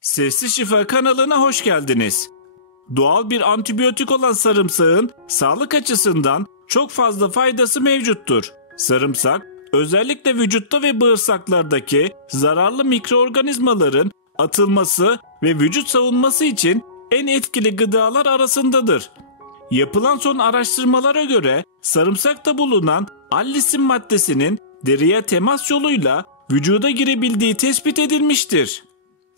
Sesli Şifa kanalına hoş geldiniz. Doğal bir antibiyotik olan sarımsağın sağlık açısından çok fazla faydası mevcuttur. Sarımsak özellikle vücutta ve bağırsaklardaki zararlı mikroorganizmaların atılması ve vücut savunması için en etkili gıdalar arasındadır. Yapılan son araştırmalara göre sarımsakta bulunan allisin maddesinin deriye temas yoluyla vücuda girebildiği tespit edilmiştir.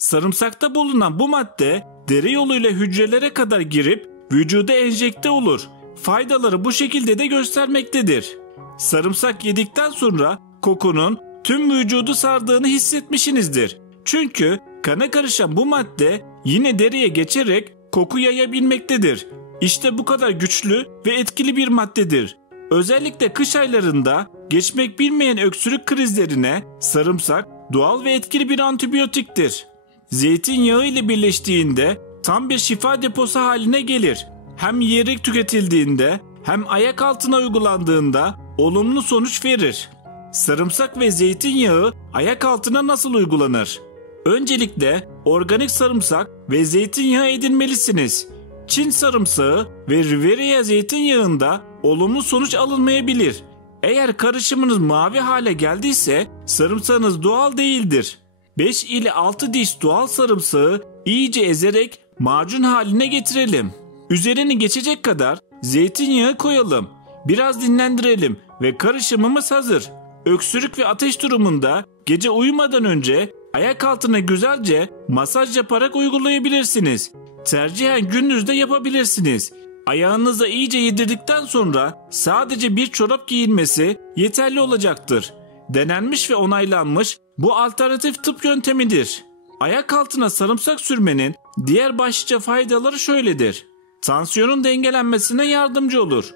Sarımsakta bulunan bu madde deri yoluyla hücrelere kadar girip vücuda enjekte olur. Faydaları bu şekilde de göstermektedir. Sarımsak yedikten sonra kokunun tüm vücudu sardığını hissetmişsinizdir. Çünkü kana karışan bu madde yine deriye geçerek koku yayabilmektedir. İşte bu kadar güçlü ve etkili bir maddedir. Özellikle kış aylarında geçmek bilmeyen öksürük krizlerine sarımsak doğal ve etkili bir antibiyotiktir. Zeytinyağı ile birleştiğinde tam bir şifa deposu haline gelir. Hem yiyerek tüketildiğinde hem ayak altına uygulandığında olumlu sonuç verir. Sarımsak ve zeytinyağı ayak altına nasıl uygulanır? Öncelikle organik sarımsak ve zeytinyağı edinmelisiniz. Çin sarımsağı ve Riviera zeytinyağında olumlu sonuç alınmayabilir. Eğer karışımınız mavi hale geldiyse sarımsağınız doğal değildir. 5 ile 6 diş doğal sarımsağı iyice ezerek macun haline getirelim. Üzerini geçecek kadar zeytinyağı koyalım. Biraz dinlendirelim ve karışımımız hazır. Öksürük ve ateş durumunda gece uyumadan önce ayak altına güzelce masaj yaparak uygulayabilirsiniz. Tercihen gündüzde yapabilirsiniz. Ayağınıza iyice yedirdikten sonra sadece bir çorap giyilmesi yeterli olacaktır. Denenmiş ve onaylanmış bu alternatif tıp yöntemidir. Ayak altına sarımsak sürmenin diğer başlıca faydaları şöyledir. Tansiyonun dengelenmesine yardımcı olur.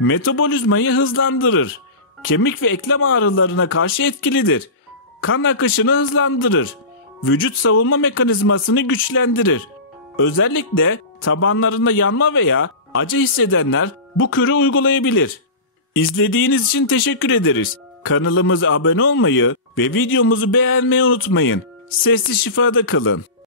Metabolizmayı hızlandırır. Kemik ve eklem ağrılarına karşı etkilidir. Kan akışını hızlandırır. Vücut savunma mekanizmasını güçlendirir. Özellikle tabanlarında yanma veya acı hissedenler bu kürü uygulayabilir. İzlediğiniz için teşekkür ederiz. Kanalımıza abone olmayı ve videomuzu beğenmeyi unutmayın. Sesli Şifada kalın.